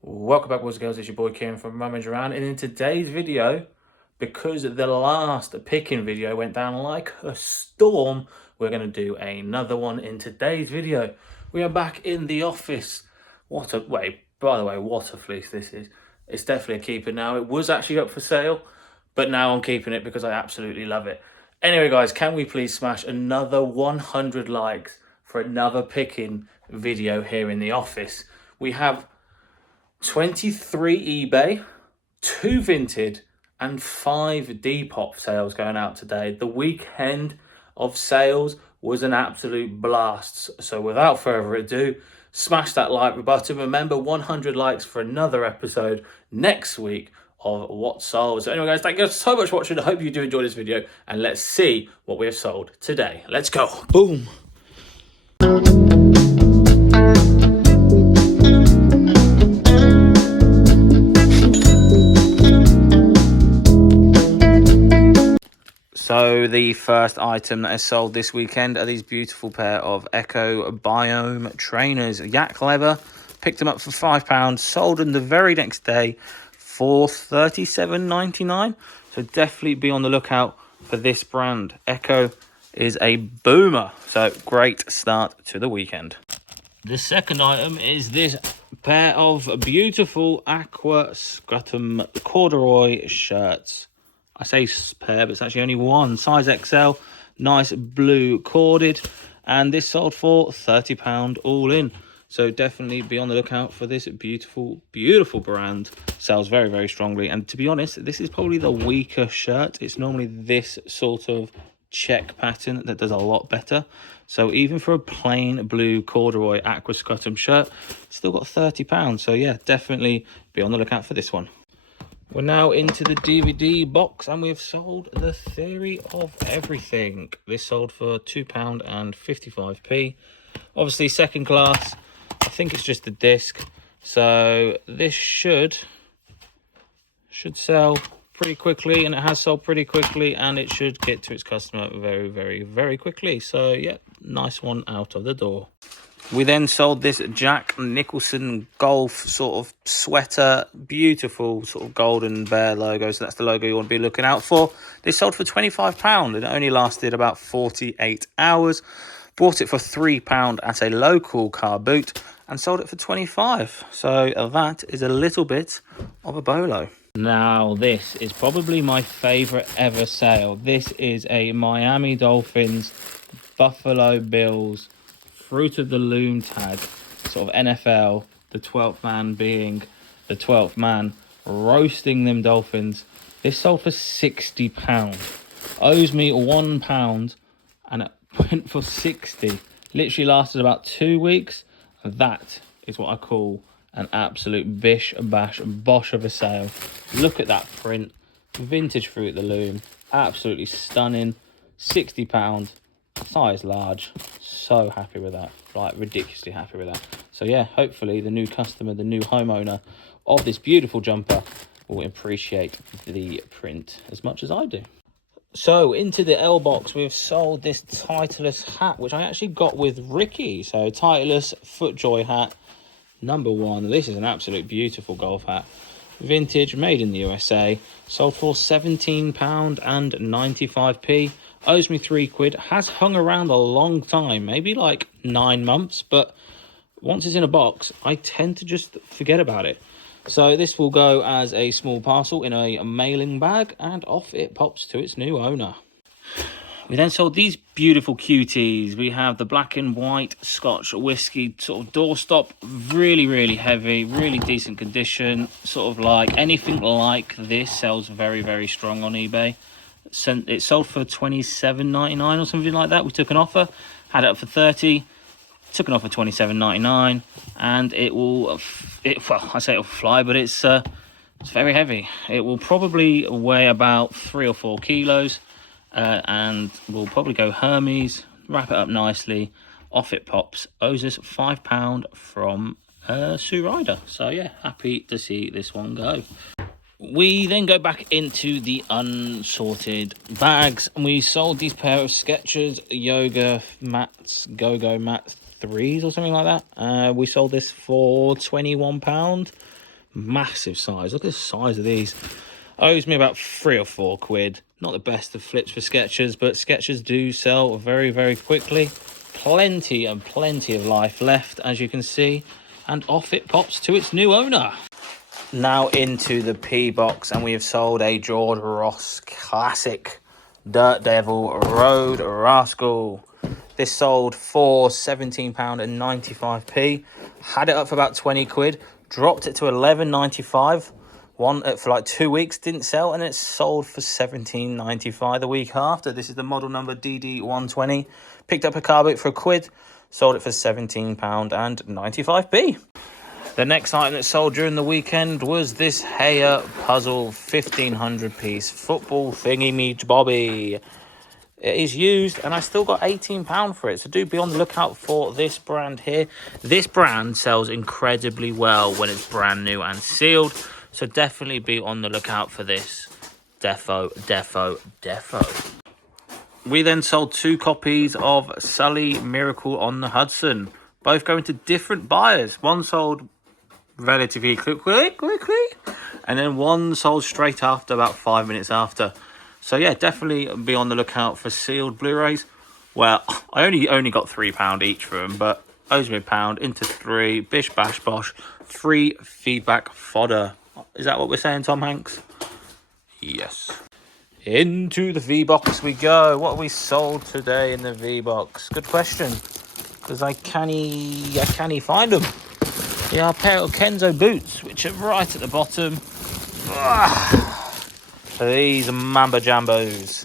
Welcome back, boys and girls. It's your boy Kieran from RummageAround, and in today's video, because the last picking video went down like a storm, we're going to do another one in today's video. We are back in the office. By the way, what a fleece this is. It's definitely a keeper now. It was actually up for sale, but now I'm keeping it because I absolutely love it. Anyway, guys, can we please smash another 100 likes for another picking video here in the office? We have 23 eBay, 2 Vinted, and 5 Depop sales going out today. The weekend of sales was an absolute blast. So without further ado, smash that like button. Remember, 100 likes for another episode next week of What Sold. So anyway, guys, thank you so much for watching. I hope you do enjoy this video, and let's see what we have sold today. Let's go. Boom. So the first item that is sold this weekend are these beautiful pair of Echo Biome trainers, yak leather. Picked them up for £5, sold them the very next day for $37.99. So definitely be on the lookout for this brand. Echo is a boomer, so great start to the weekend. The second item is this pair of beautiful aqua scrotum corduroy shirts. I say pair, but it's actually only one. Size XL, nice blue corded. And this sold for £30 all in. So definitely be on the lookout for this beautiful, beautiful brand. Sells very, very strongly. And to be honest, this is probably the weaker shirt. It's normally this sort of check pattern that does a lot better. So even for a plain blue corduroy aqua scrotum shirt, it's still got £30. So yeah, definitely be on the lookout for this one. We're now into the DVD box, and we've sold The Theory of Everything. This sold for £2.55. Obviously second class. I think it's just the disc. So this should sell pretty quickly, and it has sold pretty quickly, and it should get to its customer very, very, very quickly. So yeah, nice one out of the door. We then sold this Jack Nicholson golf sort of sweater, beautiful sort of golden bear logo. So that's the logo you want to be looking out for. This sold for £25. It only lasted about 48 hours. Bought it for £3 at a local car boot and sold it for £25. So that is a little bit of a bolo. Now this is probably my favourite ever sale. This is a Miami Dolphins, Buffalo Bills, Fruit of the Loom tag, sort of NFL, the 12th man being the 12th man, roasting them Dolphins. This sold for £60. Owes me £1 and it went for 60. Literally lasted about 2 weeks. That is what I call an absolute bish bash bosh of a sale. Look at that print. Vintage Fruit of the Loom. Absolutely stunning. £60. Size large. So happy with that, like ridiculously happy with that. So yeah, hopefully the new customer, the new homeowner of this beautiful jumper will appreciate the print as much as I do. So into the L box, we've sold this Titleist hat, which I actually got with Ricky. So Titleist FootJoy hat #1. This is an absolute beautiful golf hat, vintage, made in the USA. Sold for £17.95. Owes me £3. Has hung around a long time, maybe like 9 months, but once it's in a box, I tend to just forget about it. So this will go as a small parcel in a mailing bag, and off it pops to its new owner. We then sold these beautiful cuties. We have the black and white Scotch whiskey sort of doorstop, really, really heavy, really decent condition. Sort of like anything like this sells very, very strong on eBay. It sold for $27.99 or something like that. We took an offer, had it up for $30, took an offer $27.99, and it will, well, I say it'll fly, but it's very heavy. It will probably weigh about 3 or 4 kilos, and will probably go Hermes, wrap it up nicely, off it pops. Owes us £5 from Sue Ryder. So yeah, happy to see this one go. We then go back into the unsorted bags, and we sold these pair of Skechers yoga mats, go-go mat 3s or something like that. We sold this for £21. Massive size. Look at the size of these. Owes me about 3 or 4 quid. Not the best of flips for Skechers, but Skechers do sell very, very quickly. Plenty and plenty of life left, as you can see. And off it pops to its new owner. Now into the P box, and we have sold a George Ross classic Dirt Devil Road Rascal. This sold for £17.95. Had it up for about 20 quid. Dropped it to £11.95. One for like 2 weeks, didn't sell, and it sold for £17.95 the week after. This is the model number DD120. Picked up a CARBOOT for a quid. Sold it for £17.95. The next item that sold during the weekend was this Haya Puzzle 1500 piece football thingy me bobby. It is used, and I still got £18 for it, so do be on the lookout for this brand here. This brand sells incredibly well when it's brand new and sealed, so definitely be on the lookout for this. Defo. We then sold 2 copies of Sully Miracle on the Hudson, both going to different buyers. One sold relatively quickly, and then one sold straight after, about 5 minutes after. So yeah, definitely be on the lookout for sealed Blu-rays. Well, I only got £3 each for them, but owes me £1 into 3. Bish bash bosh. Free feedback fodder. Is that what we're saying, Tom Hanks? Yes. Into the V-Box we go. What have we sold today in the V-Box? Good question, because I can't find them. They are a pair of Kenzo boots, which are right at the bottom. These are Mamba Jambos.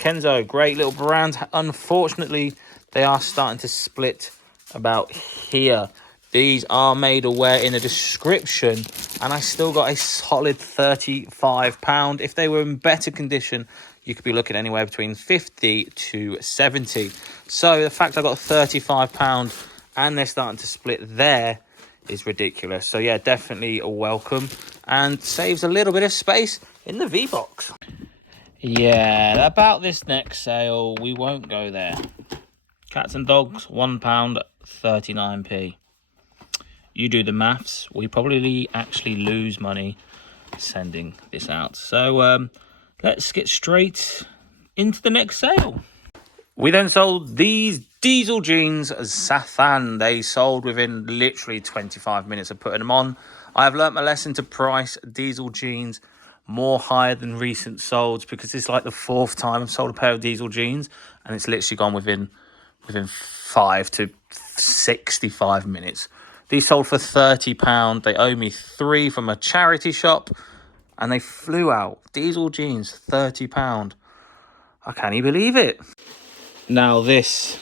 Kenzo, great little brand. Unfortunately, they are starting to split about here. These are made aware in the description, and I still got a solid £35. If they were in better condition, you could be looking anywhere between 50 to 70. So the fact I got £35 and they're starting to split there is ridiculous. So yeah, definitely a welcome, and saves a little bit of space in the V-Box. Yeah, about this next sale, we won't go there. Cats and dogs, £1.39p. You do the maths. We probably actually lose money sending this out. So let's get straight into the next sale. We then sold these diesel jeans as Sathan. They sold within literally 25 minutes of putting them on. I have learnt my lesson to price diesel jeans more higher than recent solds, because it's like the 4th time I've sold a pair of diesel jeans, and it's literally gone within 5 to 65 minutes. These sold for £30. They owe me 3 from a charity shop, and they flew out. Diesel jeans, £30. I can't even believe it. Now this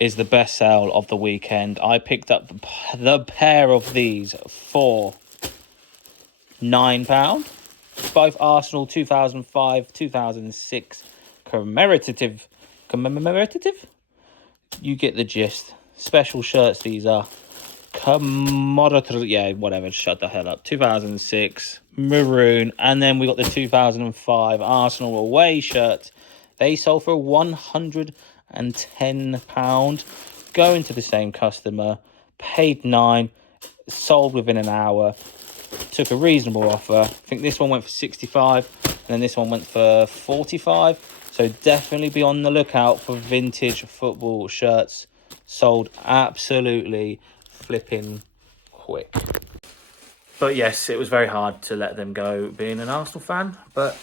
is the best sale of the weekend. I picked up the pair of these for £9. Both Arsenal 2005-2006 commemorative. You get the gist. Special shirts these are. Commodity, yeah, whatever, shut the hell up. 2006 maroon, and then we got the 2005 Arsenal away shirt. They sold for £110, going to the same customer, paid £9, sold within an hour, took a reasonable offer. I think this one went for 65, and then this one went for 45. So definitely be on the lookout for vintage football shirts, sold absolutely flipping quick. But yes, it was very hard to let them go being an Arsenal fan, but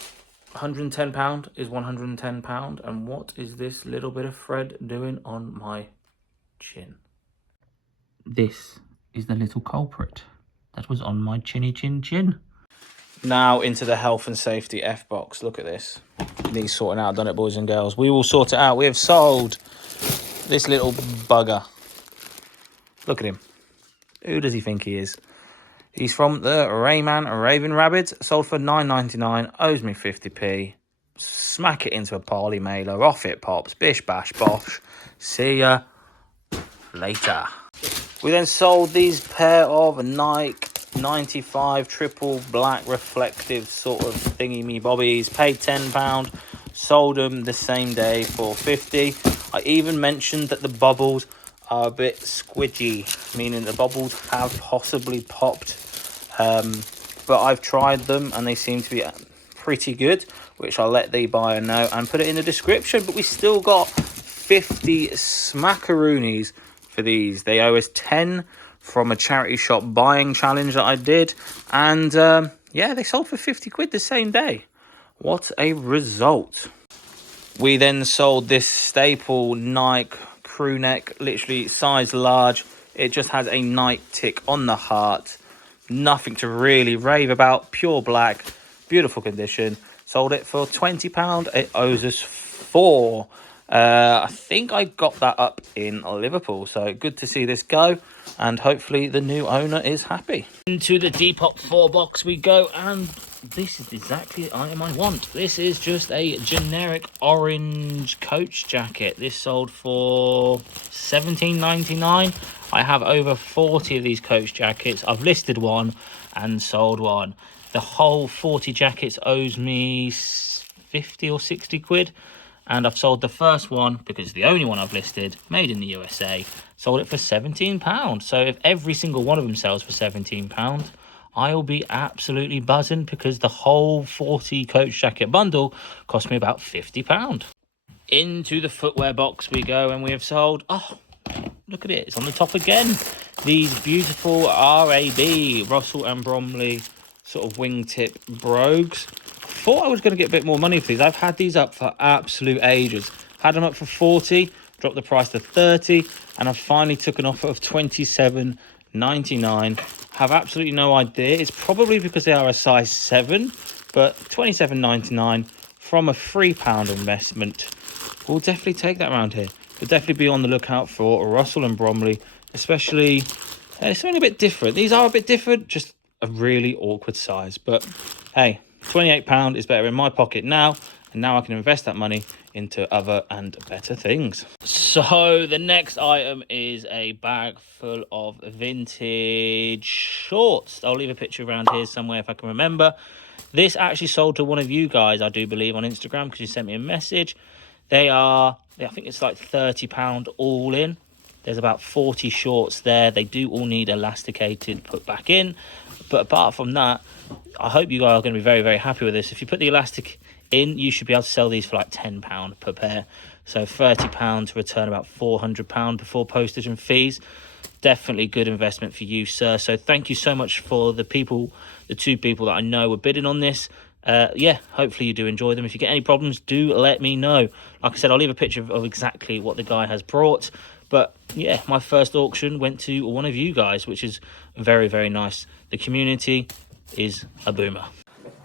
£110 is £110. And what is this little bit of thread doing on my chin? This is the little culprit that was on my chinny chin. Now into the health and safety F box. Look at this. Needs sorting out, done it, boys and girls. We will sort it out. We have sold this little bugger. Look at him. Who does he think he is? He's from the Rayman Raven Rabbit. Sold for £9.99. Owes me 50p. Smack it into a parley mailer. Off it pops. Bish bash bosh. See ya later. We then sold these pair of Nike 95 triple black reflective sort of thingy me bobbies. Paid £10. Sold them the same day for 50. I even mentioned that the bubbles are a bit squidgy, meaning the bubbles have possibly popped but I've tried them and they seem to be pretty good, which I'll let the buyer know and put it in the description. But we still got 50 smackaroonies for these. They owe us 10 from a charity shop buying challenge that I did, and yeah, they sold for 50 quid the same day. What a result. We then sold this staple Nike crew neck, literally size large. It just has a Nike tick on the heart. Nothing to really rave about. Pure black, beautiful condition. Sold it for £20. It owes us 4. I think I got that up in Liverpool. So good to see this go. And hopefully the new owner is happy. Into the Depop 4 box we go. And this is exactly the item I want. This is just a generic orange Coach jacket. This sold for £17.99. I have over 40 of these Coach jackets. I've listed one and sold one. The whole 40 jackets owes me 50 or 60 quid. And I've sold the first one, because it's the only one I've listed, made in the USA, sold it for £17. So if every single one of them sells for £17, I'll be absolutely buzzing, because the whole 40 Coach jacket bundle cost me about £50. Into the footwear box we go, and we have sold, oh, look at it, it's on the top again. These beautiful RAB, Russell and Bromley sort of wingtip brogues. Thought I was going to get a bit more money for these. I've had these up for absolute ages. Had them up for 40, dropped the price to 30, and I finally took an offer of £27.99. Have absolutely no idea. It's probably because they are a size 7, but £27.99 from a £3 investment. We'll definitely take that around here. We'll definitely be on the lookout for Russell and Bromley, especially something a bit different. These are a bit different, just a really awkward size. But hey, £28 is better in my pocket now, and now I can invest that money into other and better things. So the next item is a bag full of vintage shorts. I'll leave a picture around here somewhere if I can remember. This actually sold to one of you guys, I do believe, on Instagram, because you sent me a message. They are, I think it's like £30 all in. There's about 40 shorts there. They do all need elasticated, put back in. But apart from that, I hope you guys are going to be very, very happy with this. If you put the elastic in, you should be able to sell these for like £10 per pair. So £30 to return about £400 before postage and fees. Definitely good investment for you, sir. So thank you so much for the two people that I know were bidding on this. Yeah, hopefully you do enjoy them. If you get any problems, do let me know. Like I said, I'll leave a picture of exactly what the guy has brought. But yeah, my first auction went to one of you guys, which is very, very nice. The community is a boomer.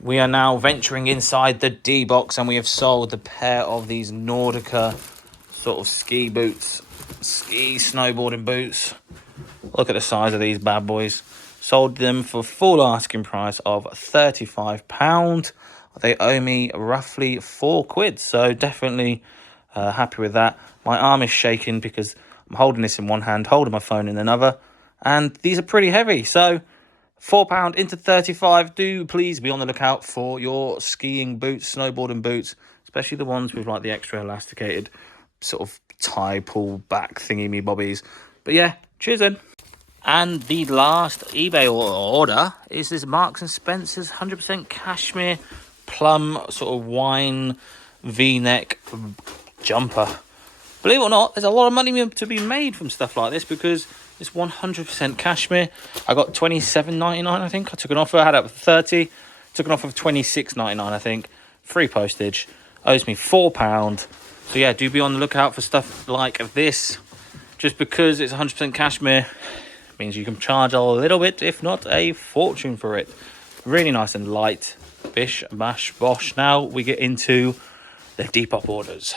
We are now venturing inside the D box, and we have sold a pair of these Nordica sort of ski boots, ski snowboarding boots. Look at the size of these bad boys. Sold them for full asking price of £35. They owe me roughly 4 quid, so definitely happy with that. My arm is shaking because I'm holding this in one hand, holding my phone in another, and these are pretty heavy. So £4 into 35. Do please be on the lookout for your skiing boots, snowboarding boots, especially the ones with like the extra elasticated sort of tie pull back thingy me bobbies. But yeah, cheers then. And the last eBay order is this Marks and Spencer's 100% Cashmere Plum sort of wine V-neck jumper. Believe it or not, there's a lot of money to be made from stuff like this, because it's 100% cashmere. I got £27.99, I think. I took an offer, I had it up for 30. Took an offer of £26.99, I think. Free postage. Owes me £4. So yeah, do be on the lookout for stuff like this. Just because it's 100% cashmere means you can charge a little bit, if not a fortune for it. Really nice and light. Bish, bash, bosh. Now we get into the Depop orders.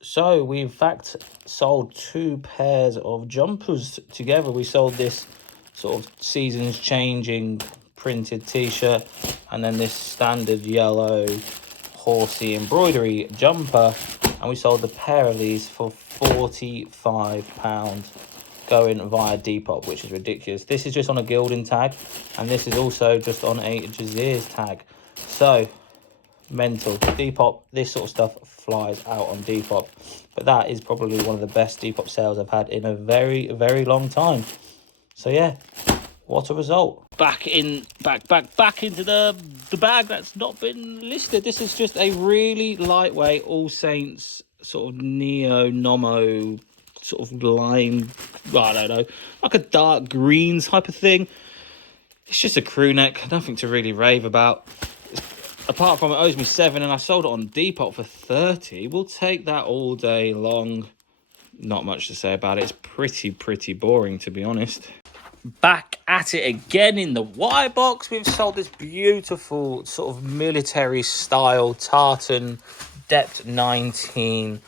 So we in fact sold 2 pairs of jumpers together. We sold this sort of seasons changing printed t-shirt, and then this standard yellow horsey embroidery jumper, and we sold a pair of these for £45 going via Depop, which is ridiculous. This is just on a Gildan tag, and this is also just on a Jazeers tag. So mental. Depop, this sort of stuff flies out on Depop, but that is probably one of the best Depop sales I've had in a very, very long time. So yeah, what a result. Back into the bag that's not been listed. This is just a really lightweight All Saints sort of neo nomo sort of lime, I don't know, like a dark green type of thing. It's just a crew neck, nothing to really rave about. Apart from it owes me 7 and I sold it on Depop for 30. We'll take that all day long. Not much to say about it. It's pretty boring, to be honest. Back at it again in the Y box. We've sold this beautiful sort of military style tartan depth 19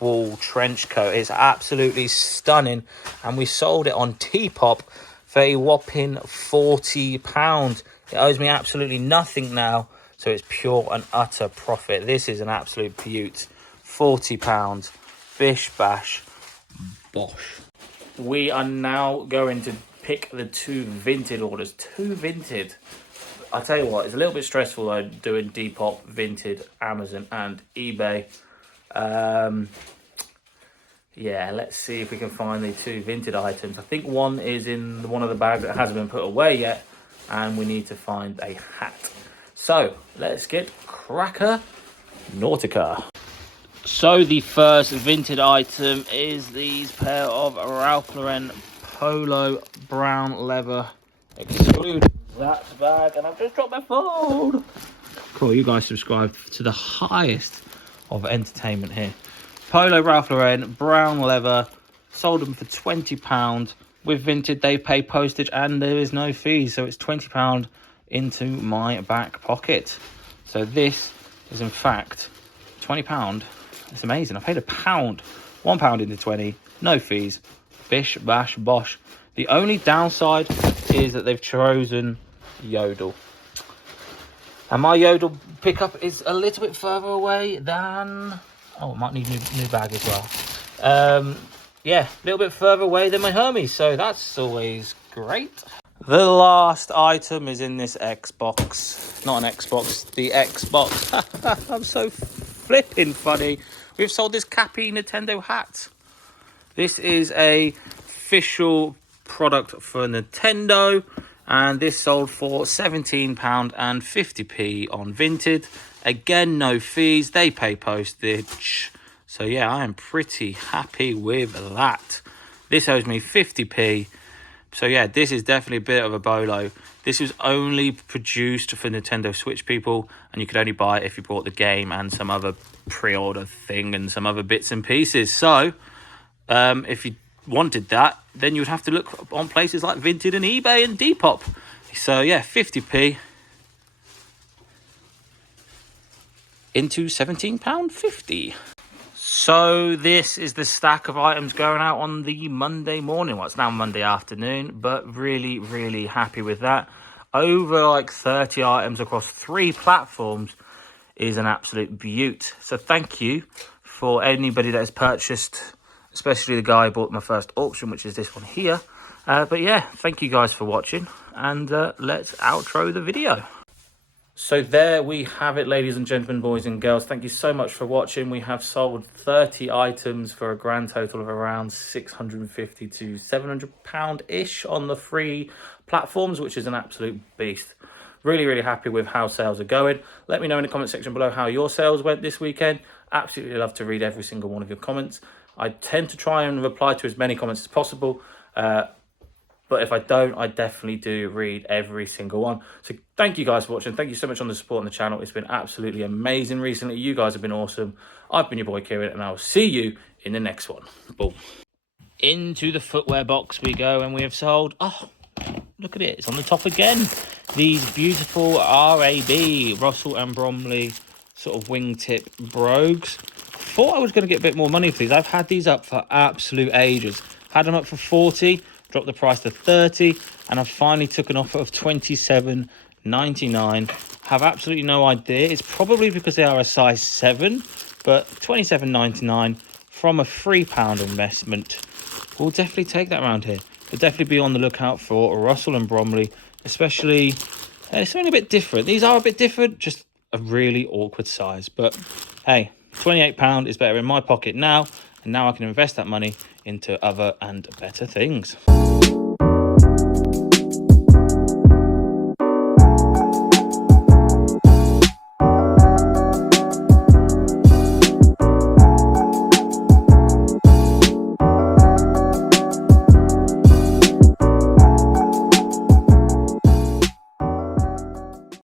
wool trench coat. It's absolutely stunning, and we sold it on Depop for a whopping £40. It owes me absolutely nothing now, so it's pure and utter profit. This is an absolute beaut. £40. Bish bash bosh. We are now going to pick the 2 Vinted orders. 2 Vinted. I tell you what, it's a little bit stressful though, doing Depop, Vinted, Amazon and eBay. Yeah, let's see if we can find the 2 Vinted items. I think one is in one of the bags that hasn't been put away yet, and we need to find a hat. So let's get cracker Nautica. So the first Vinted item is these pair of Ralph Lauren polo brown leather. Exclude that bag, and I've just dropped my phone. Cool, you guys subscribe to the highest of entertainment here. Polo Ralph Lauren brown leather, sold them for £20. With Vinted, they pay postage and there is no fees, so it's £20 into my back pocket. So this is in fact £20. It's amazing. I paid £1, £1 into 20, no fees. Bish bash bosh. The only downside is that they've chosen Yodel, and my Yodel pickup is a little bit further away than, oh, it might need a new bag as well. Yeah, a little bit further away than my Hermes, so that's always great. The last item is in this Xbox. Not an Xbox, the Xbox. I'm so flipping funny. We've sold this Cappy Nintendo Hat. This is a official product for Nintendo, and this sold for £17 and 50p on Vinted. Again, no fees, they pay postage. So yeah, I am pretty happy with that. This owes me 50p. So yeah, this is definitely a bit of a bolo. This was only produced for Nintendo Switch people, and you could only buy it if you bought the game and some other pre-order thing and some other bits and pieces. So if you wanted that, then you would have to look on places like Vinted and eBay and Depop. So yeah, 50p into £17.50. So this is the stack of items going out on the Monday morning. Well, it's now Monday afternoon, but really happy with that. Over like 30 items across 3 platforms is an absolute beaut. So thank you for anybody that has purchased, especially the guy who bought my first auction, which is this one here. But yeah, thank you guys for watching, and let's outro the video. So there we have it, ladies and gentlemen, boys and girls. Thank you so much for watching. We have sold 30 items for a grand total of around £650 to £700-ish on the 3 platforms, which is an absolute beast. Really happy with how sales are going. Let me know in the comment section below how your sales went this weekend. Absolutely love to read every single one of your comments. I tend to try and reply to as many comments as possible. But if I don't, I definitely do read every single one. So thank you guys for watching. Thank you so much on the support on the channel. It's been absolutely amazing recently. You guys have been awesome. I've been your boy Kieran, and I'll see you in the next one. Boom. Into the footwear box we go, and we have sold, oh, look at it. It's on the top again. These beautiful RAB, Russell and Bromley sort of wingtip brogues. Thought I was going to get a bit more money for these. I've had these up for absolute ages. Had them up for 40, dropped the price to 30, and I finally took an offer of £27.99. Have absolutely no idea. It's probably because they are a size 7, but £27.99 from a £3 investment. We'll definitely take that around here. We'll definitely be on the lookout for Russell and Bromley, especially something a bit different. These are a bit different, just a really awkward size. But hey, £28 is better in my pocket now, and now I can invest that money into other and better things.